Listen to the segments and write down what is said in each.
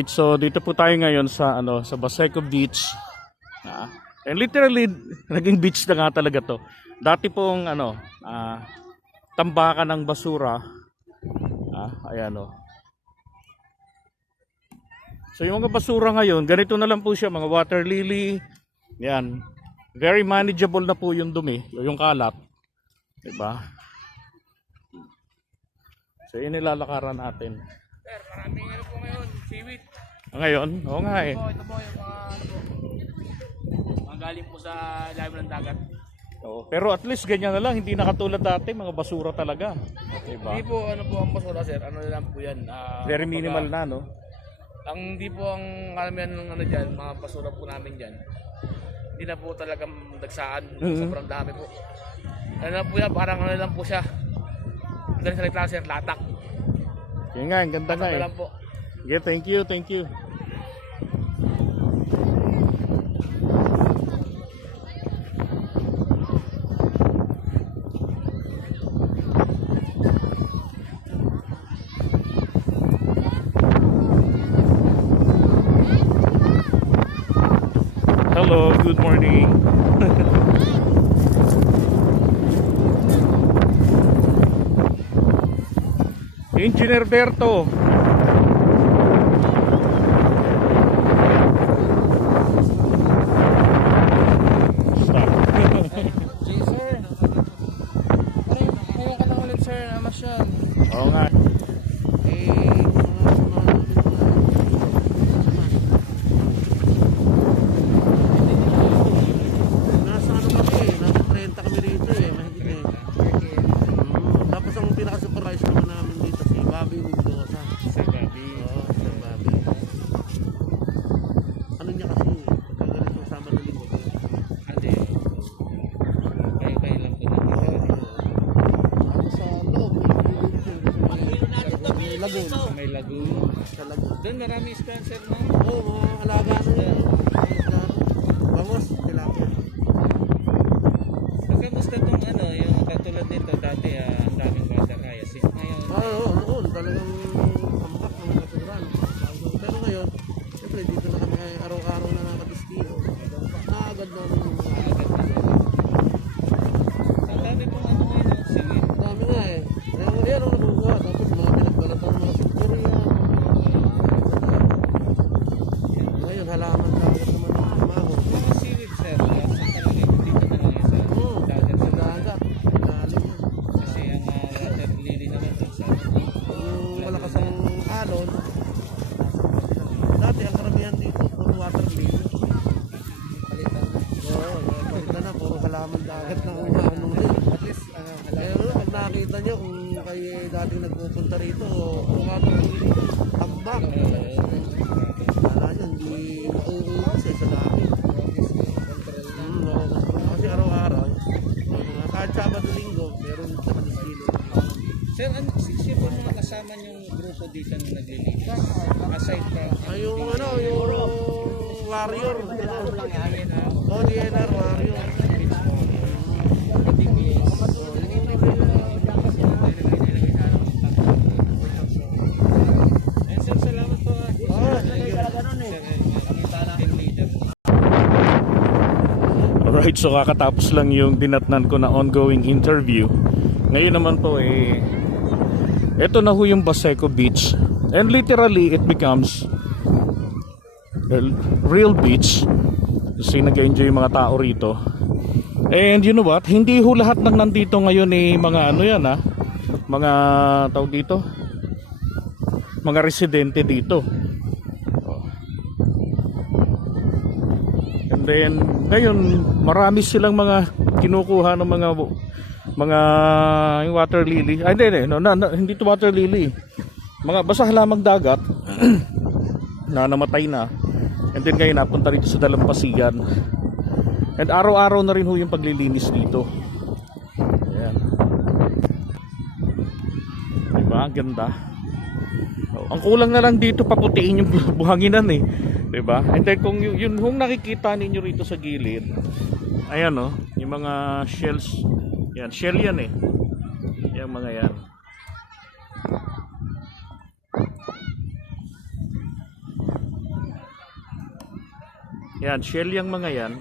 Alright, so dito po tayo ngayon sa sa Baseco Beach. And literally naging beach na nga talaga to. Dati pong tambakan ng basura. Ayan o. So yung mga basura ngayon, ganito na lang po siya, mga water lily. Yan. Very manageable na po yung dumi, yung kalat. Diba? So yun nilalakaran natin. Sir, maraming po ngayon, seaweed. Ngayon? Oo nga eh. Ito po yung mga galing po sa ilalim ng dagat. Oo. Pero at least ganyan na lang, hindi na katulad dati, mga basura talaga. Diba? Hindi po, po ang basura, sir. Ano lang po yan. Very minimal na, no? Ang hindi po ang karamihan ng dyan, mga basura po namin dyan. Hindi na po talagang dagsaan. Sobrang dami po. Ano lang po yan, parang ano lang po siya. Ang galing salita, sir, latak. Yun nga, ang ganda nga eh. Lang po. Yeah, thank you, thank you. Hello, good morning. Engineer Berto. Sir. Ngayon ka lang ulit, sir, namasyal. Oo nga. Nasa ano kami eh, nasa 30 kami rito eh, mahigit eh. Tapos ang pinaka-supervise naman namin dito si Bobby Mendoza. Sir Gabi. Oo, si Bobby. Ano niya kasi, pagka ganito sama na linggo. Ate. Kayo lang po dito. Tapos sa loob, may lagoon. May lagoon. Sa lagoon. Doon marami sponsor, no? Oo, mga alaga na yun. Bangos, tilapia. Kamusta tong yung katulad nito dati, ang daming bata kaya. Ngayon, Oo, noon talagang tambak ng kasuran. Pero ngayon, siyempre dito na kami araw-araw na nakadiskino. Naagad namin yung mga agad. ang dami pong ngayon, singit. Dami nga eh. Yan ang nakukuha. Tapos mga pinagbalatan ng mga Victoria. Ngayon, halaman dagat naman ang kumaho. Mga seaweed, sir. Dito na lang sa dagat. Sa dagat. Galing yan. Kasi ang water lily naman dun sa Yung malakas ang alon. Dati ang karamihan dito, puro water lily. palitan. Oo, pagkita na, puro halaman dagat na umanong rin. At least, Kaya pag nakita nyo kung kayo dating nagpupunta rito, puro water lily. Tambak. Kala nyo, hindi mauubos eh sa dami. Kasi araw-araw, kahit Sabado-Linggo, meron sa Kadiskino. Sir, sino po mga kasama niyong grupo dito na naglilinis? Aside from Yung warrior. Oh, DNR warrior. DPS. And sir, salamat po. Team leader. Alright, so kakatapos lang yung dinatnan ko na ongoing interview. Ngayon naman po eto na ho yung Baseco Beach. And literally, it becomes a real beach. Kasi nag-enjoy yung mga tao rito. And you know what? Hindi ho lahat ng nandito ngayon mga yan mga tawag dito, mga residente dito. And then ngayon marami silang mga kinukuha ng mga yung water lily. Ay hindi to water lily. Mga basta halamang dagat na namatay na. And then ngayon napunta rito sa Dalampasigan. And araw-araw na rin ho yung paglilinis dito. Ayan. Diba? Ang ganda. Ang kulang na lang dito paputiin yung buhanginan diba? And then kung yun nakikita ninyo rito sa gilid, ayan yung mga shells. Yan, shell yan yung mga yan. Yan, shell yung mga yan.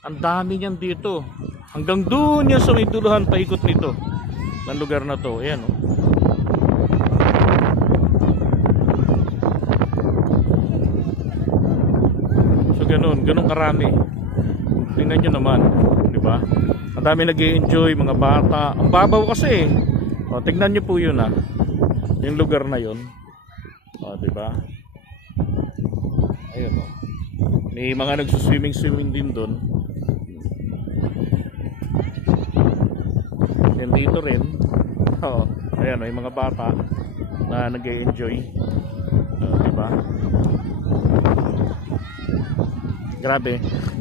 Ang dami niyan dito. Hanggang doon yan sa may duluhan paikot nito. Ng lugar na to. Ayan oh. So ganun karami. Tingnan nyo naman, di ba? Ang dami nag-i-enjoy, mga bata. Ang babaw kasi. O, tingnan nyo po yun ah. Yung lugar na yun. O, di ba? Ayun o. May mga nagsuswimming din doon. Yan dito rin. O, ayan, may mga bata na nag-i-enjoy. Di ba? Grabe.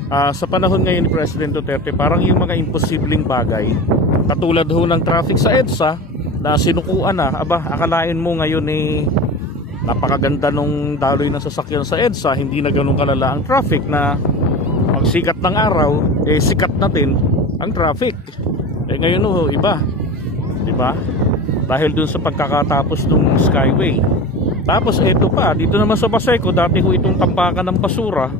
Sa panahon ngayon ni President Duterte, parang yung mga imposibleng bagay, katulad ho ng traffic sa EDSA na sinukuan na, akalain mo ngayon napakaganda nung daloy ng sasakyan sa EDSA, hindi na ganun kalala ang traffic na magsikat ng araw, sikat na din ang traffic. Ngayon ho, iba. Diba? Dahil dun sa pagkakatapos ng Skyway. Tapos eto pa, dito naman sa Baseco, dati ho itong tampakan ng basura.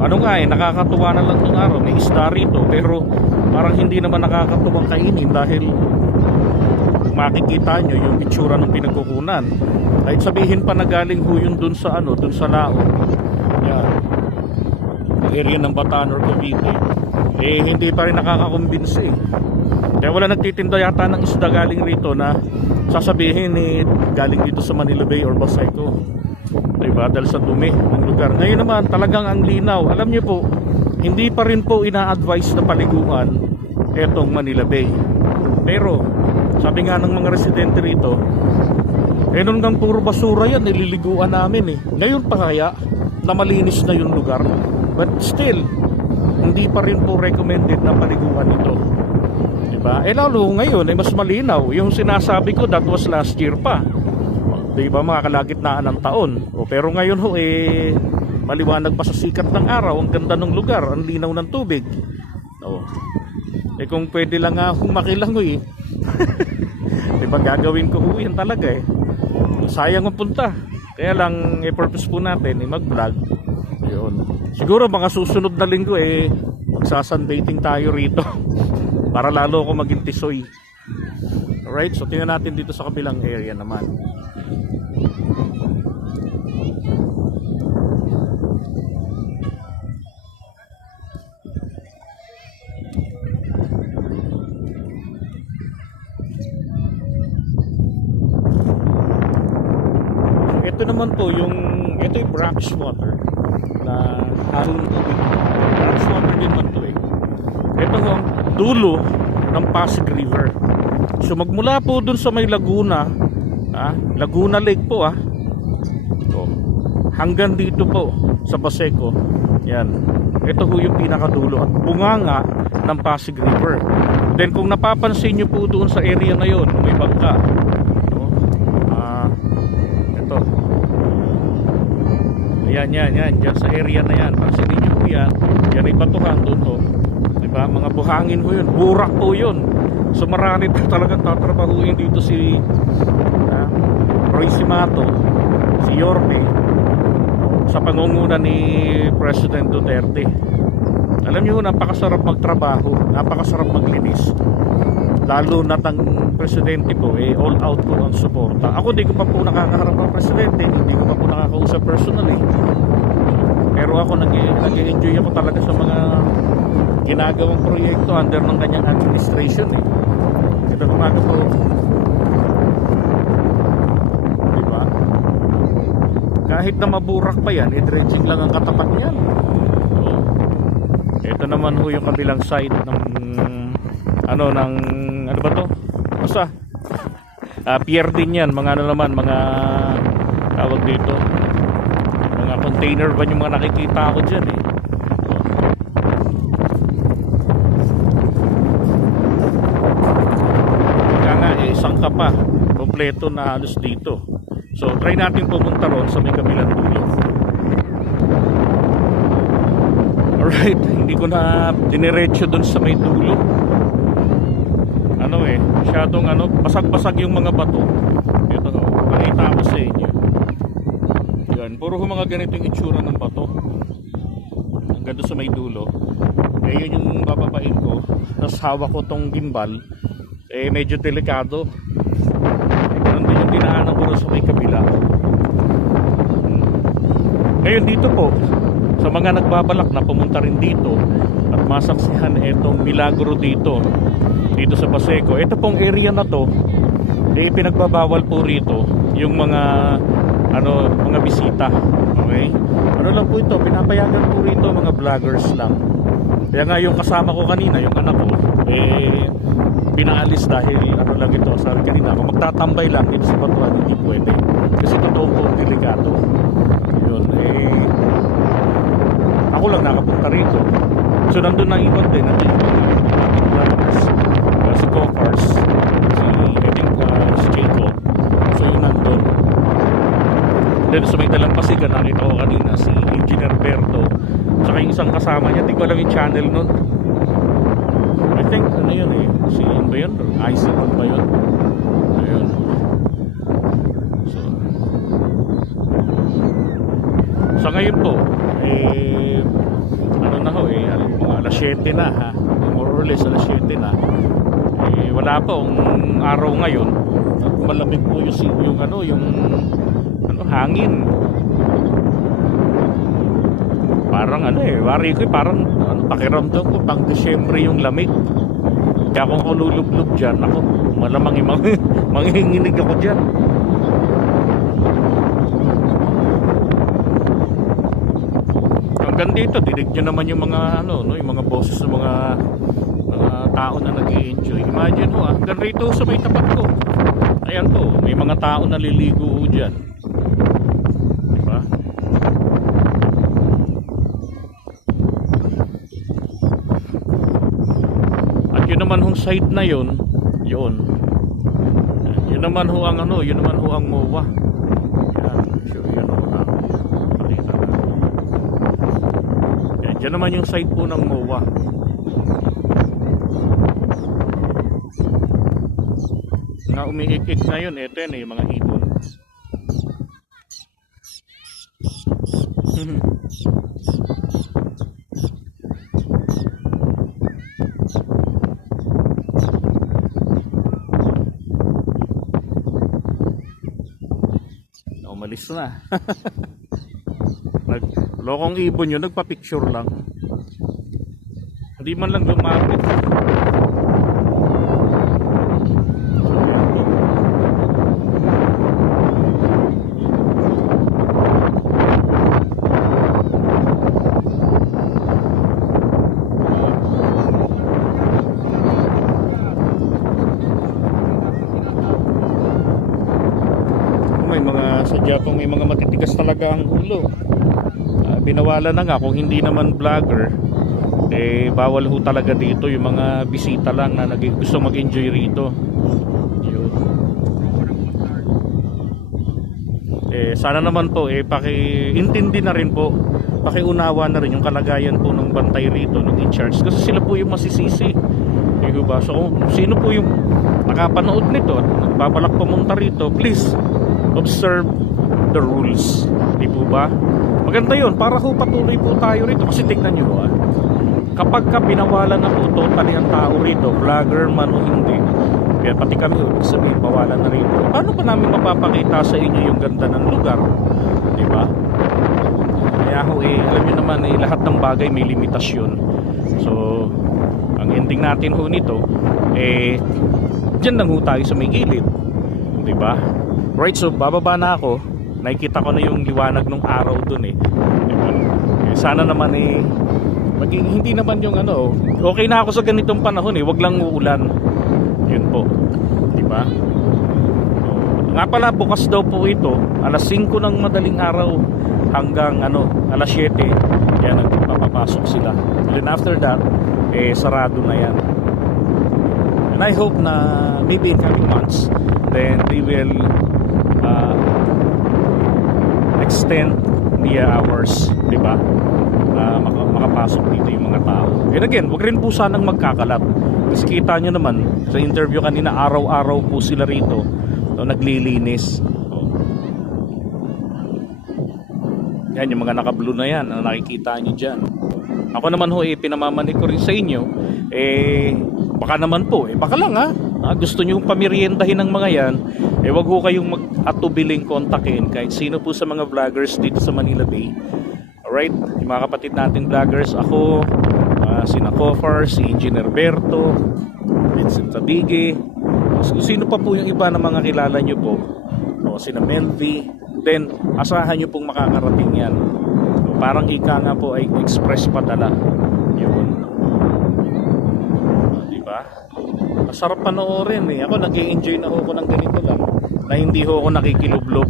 Nakakatuwa na lang itong araw, may isda rito, pero parang hindi naman nakakatuwang kainin dahil makikita nyo yung itsura ng pinagkukunan. Kahit sabihin pa na galing ho yun dun sa Lao, yan, area ng Bataan or Cavite, hindi pa rin nakakakumbinsi. Kaya wala nagtitinda yata ng isda galing rito na sasabihin galing dito sa Manila Bay or Baseco. Diba? Dahil sa dumi ng lugar. Ngayon naman talagang ang linaw. Alam niyo po, hindi pa rin po ina-advise na paliguan etong Manila Bay. Pero sabi nga ng mga residente rito, nun gang puro basura yan, nililiguan namin Ngayon pa kaya na malinis na yung lugar. But still, hindi pa rin po recommended na paliguan ito. Diba? Lalo ngayon mas malinaw. Yung sinasabi ko, that was last year pa. Diba, mga kalagitnaan ng taon. Pero ngayon ho maliwanag pa sa sikat ng araw, ang ganda ng lugar, ang linaw ng tubig. Kung pwede lang makilangoy diba, gagawin ko yan talaga sayang ang punta. Kaya lang purpose po natin mag-vlog. Yun. Siguro mga susunod na linggo magsasunbathing tayo rito para lalo ako maging tisoy. Alright, so tingnan natin dito sa kabilang area naman. Ito naman po ito yung brackish water na halong tubig. Brackish water din man to Ito ang dulo ng Pasig River. So magmula po dun sa may Laguna, Laguna Lake po hanggang dito po sa Baseco. Yan. Ito ho yung pinakadulo at bunganga ng Pasig River. Then kung napapansin nyo po doon sa area na yon, may bangka. Ito. Yan. Diyan sa area na yan. Pansinin nyo po yan. Yan ay batuhan doon to. Diba? Mga buhangin po yun. Burak po yun. So marami talagang tatrabahuin dito si Roy Simato, si Yorme, sa pangunguna ni President Duterte. Alam niyo, napakasarap magtrabaho, napakasarap maglinis. Lalo na tang presidente po all out po ang suporta. Ako di ko pa po nakakaharap ng presidente, hindi ko pa po nakakausap personally. Pero ako nag-enjoy ako talaga sa mga ginagawang proyekto under ng kanyang administration Ito umaga po. Diba? Kahit na maburak pa yan, dredging lang ang katapat niyan. Ito naman ho yung kabilang side ng ano ba to? Basta pier din yan, mga mga tawag dito, mga container van yung mga nakikita ko dyan isang ka pa kompleto na halos dito. So try natin pumunta ron sa may kabilang dulo. Alright, hindi ko na diniretso dun sa may dulo. Masyadong basag-basag yung mga bato. Ito, pakita ko sa inyo. Yan. Yan, puro mga ganito yung itsura ng bato. Hanggang doon sa may dulo. Yun yung bababain ko. Tapos hawak ko tong gimbal. Medyo delikado. Ganun din yung dinaanan ko sa may kabila. Ngayon dito po, sa mga nagbabalak na pumunta rin dito at masaksihan itong milagro dito sa Baseco. Ito pong area na to, pinagbabawal po rito yung mga mga bisita. Okay? Ano lang po ito, pinapayagan po rito mga vloggers lang. Kaya nga yung kasama ko kanina, yung anak ko, pinaalis dahil lang ito, sabi kanina, kung magtatambay lang dito sa batuan, hindi pwede. Kasi totoo po, delikado. Yun, ako lang nakapunta rito. So nandun na iwan din, nandun si Cofars, si Jacob. So yun nandun. Then sa may dalampasigan, nakita ko kanina si Engineer Berto, saka yung isang kasama niya, di ko alam yung channel nun. I think ano yun si ano ba yun? Iceland ba yun? Ayun. So ngayon po ano na ho mga alas 7 na ha, more or less alas 7 na, wala pa ang araw ngayon at malamig po yung hangin. Parang wari ko parang pakiramdam ko pang Disyembre yung lamig. Kaya kung ako lulublob dyan, ako malamang manghinginig ako dyan. Hanggang dito, dinig nyo naman yung mga yung mga boses ng mga tao na nag-i-enjoy. Imagine ho, hanggang rito sa may tapat ko. Ayan po, may mga tao na liligo dyan. Diba? At yun naman hong side na yun naman ho ang yun naman ho ang MOA. Yan naman yung side po ng MOA. Na umiikik na yun, ito yan yung mga ibon. Umalis na. Lokong ibon yun, nagpa-picture lang. Hindi man lang lumapit. May mga matitigas talaga ang ulo. Binawalan na nga, kung hindi naman vlogger, bawal ho talaga dito yung mga bisita lang na gusto mag-enjoy rito. Yun. Sana naman po paki-intindi na rin po, pakiunawa na rin yung kalagayan po ng bantay rito, ng in-charge, kasi sila po yung masisisi. Diba? So kung sino po yung nakapanood nito at nagbabalak pumunta rito, please observe the rules. Di po ba? Maganda yun, para ho patuloy po tayo rito. Kasi tignan nyo kapag pinawalan na po totally ang tao rito, vlogger man o hindi, kaya pati kami sabihin bawalan na rito, paano pa namin mapapakita sa inyo yung ganda ng lugar? Di ba? Kaya ho alam nyo naman lahat ng bagay may limitasyon. So ang ending natin ho nito dyan lang ho tayo sa may gilid. Di ba? Right, so bababa na ako. Nakikita ko na yung liwanag ng araw dun diba? Sana naman maging hindi naman yung okay na ako sa ganitong panahon wag lang uulan. Yun po. Diba? Nga pala, bukas daw po ito alas 5 ng madaling araw hanggang alas 7. Kaya nagpapapasok sila. And then after that sarado na yan. And I hope na maybe in coming months then they will extend the hours, di ba? Makapasok dito yung mga tao. And again, wag rin po sanang magkakalat. Kasi kita nyo naman sa interview kanina, araw-araw po sila rito naglilinis. Yan, yung mga naka-blue na yan, na nakikita nyo dyan. Ako naman ho, pinamamanig ko rin sa inyo, baka naman po, baka lang gusto nyo pameriendahin ng mga yan, wag ho kayong mag-atubiling kontakin kahit sino po sa mga vloggers dito sa Manila Bay. Alright, yung mga kapatid nating vloggers, ako, sina Kofar, si Engineer Berto, Vincent Tabigue, sino pa po yung iba na mga kilala nyo po, sina Melvi, then asahan nyo pong makakarating yan. Parang ika nga po ay express padala. Yun. Diba? Masarap panoorin Ako nag-i-enjoy na ho ko ng ganito lang. Na hindi ho ako nakikilublob.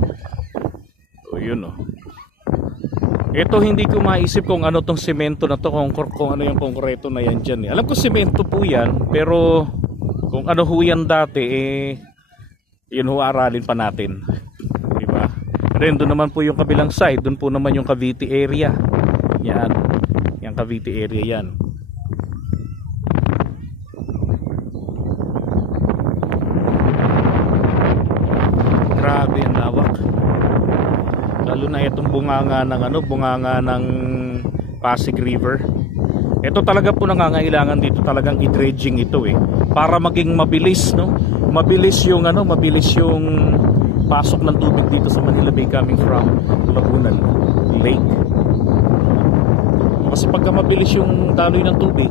So yun Ito hindi ko maisip kung ano tong semento na to, kung ano yung konkreto na yan dyan Alam ko semento po yan, pero kung ano ho yan dati yun ho aralin pa natin. Diba? Then doon naman po yung kabilang side, doon po naman yung Cavite area. Yan. Yung Cavite area yan. Grabe ang lawak. Lalo na itong bunganga ng Pasig River. Ito talaga po nangangailangan dito talagang i-dredging ito para maging mabilis mabilis yung pasok ng tubig dito sa Manila Bay coming from Lagunan Lake. Kasi pagka mabilis yung daloy ng tubig,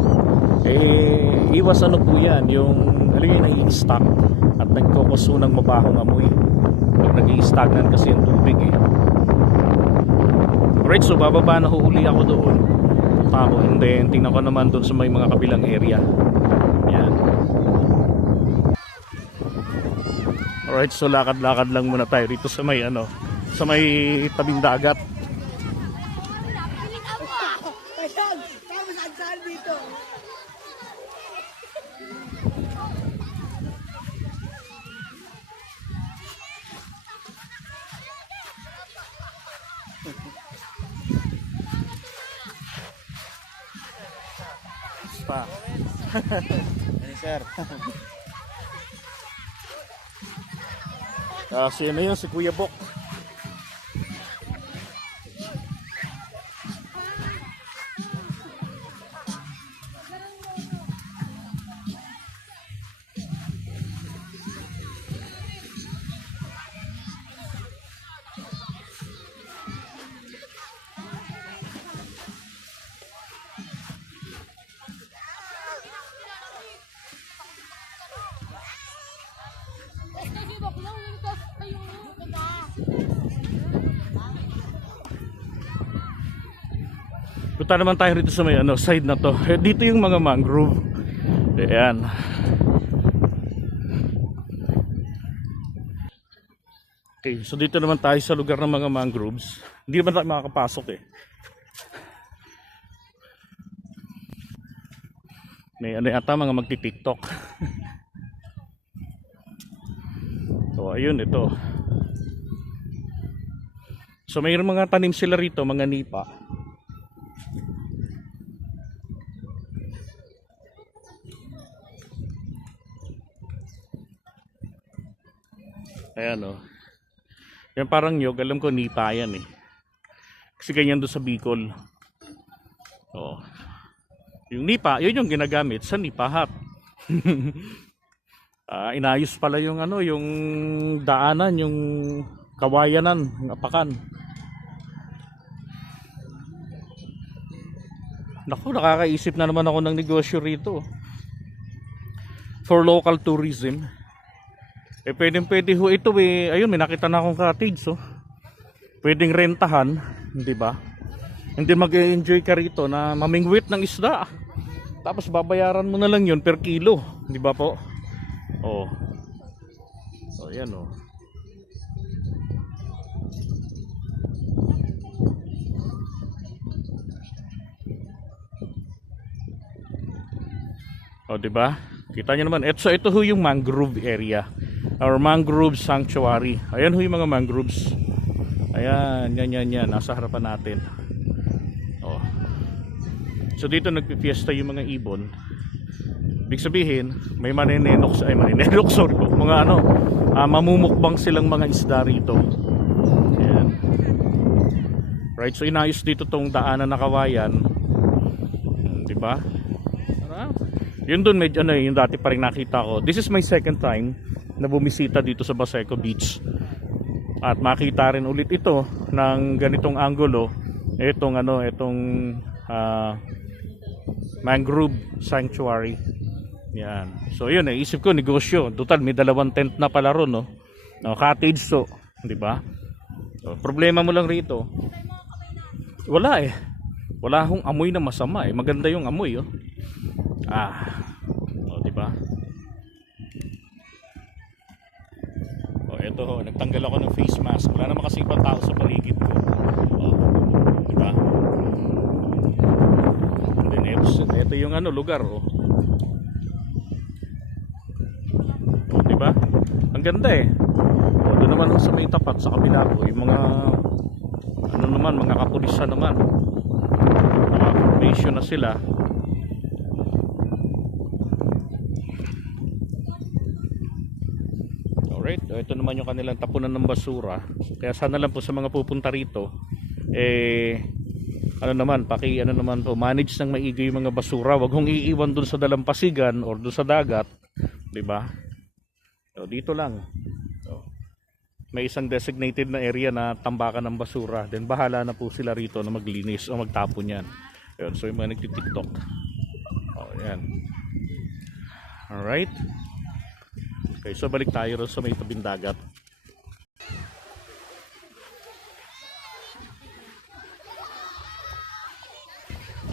iwas po yan, yung nai-stack at nagkokoso ng mabahong amoy pag nag-i-stagnan kasi yung tubig Alright, so bababa na uli ako doon. And then tingnan ko naman doon sa may mga kabilang area. Yan. Alright, so lakad-lakad lang muna tayo dito sa may sa may tabing dagat. Pa. Sir. Si ano yun, si Kuya Bok. Punta naman tayo rito sa may side na to. Dito yung mga mangrove. Ayan. Okay, so dito naman tayo sa lugar ng mga mangroves. Hindi naman tayo makakapasok May yata mga magti-TikTok. So ayun ito. So mayroong mga tanim sila rito, mga nipa. Ayan Yan parang nyog, alam ko nipa yan Kasi ganyan doon sa Bicol. Yung nipa, yun yung ginagamit sa nipahat. Inayos pala yung yung daanan, yung kawayanan, ng apakan. Naku, nakakaisip na naman ako ng negosyo rito. For local tourism. Pwede ho ito ayun, may nakita na akong cottage pwedeng rentahan, di ba? Hindi mag-enjoy ka rito na mamingwit ng isda. Tapos babayaran mo na lang yun per kilo, di ba po? So yan di ba? Kita niyo naman. So ito ho yung mangrove area or mangrove sanctuary. Ayan ho yung mga mangroves. Ayan, yan. Nasa harapan natin. So dito nagpipiesta yung mga ibon. Ibig sabihin, may maninenok, sorry po. Mga mamumukbang silang mga isda rito. Ayan. Right? So inayos dito tong daanan na kawayan. Di ba? Yun dun medyo ano, yung dati pa rin nakita ko. This is my second time na bumisita dito sa Baseco Beach. At makita rin ulit ito ng ganitong anggulo. Itong mangrove sanctuary. Yan. So yun, isip ko negosyo. Total may 2 tent na pala ron, no. No, cottage so, 'di ba? So, problema mo lang rito. Wala eh. Wala hong amoy na masama eh. Maganda yung amoy, oh. Oh, 'di ba? Oh, eto ho, nagtanggal ako ng face mask. Wala naman kasi ibang tao sa paligid ko. Oh, 'di ba? Then ito yung lugar, oh. Oh, 'di ba? Ang ganda eh. Oh, doon naman sa may tapat sa kabila ko, yung mga mga kapulisan naman. Naka-formation na sila. Alright, ito naman yung kanilang tapunan ng basura. Kaya sana lang po sa mga pupunta rito, manage ng maigi yung mga basura. Huwag hong iiwan dun sa dalampasigan or dun sa dagat, 'di ba? So, dito lang. So, may isang designated na area na tambakan ng basura. Then bahala na po sila rito na maglinis o magtapon yan. Ayun, so yung mga nagtitiktok. Oh, yan. Alright. Okay, so balik tayo rin sa may tabing dagat.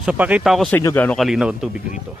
So pakita ko sa inyo gaano kalinaw ang tubig rito.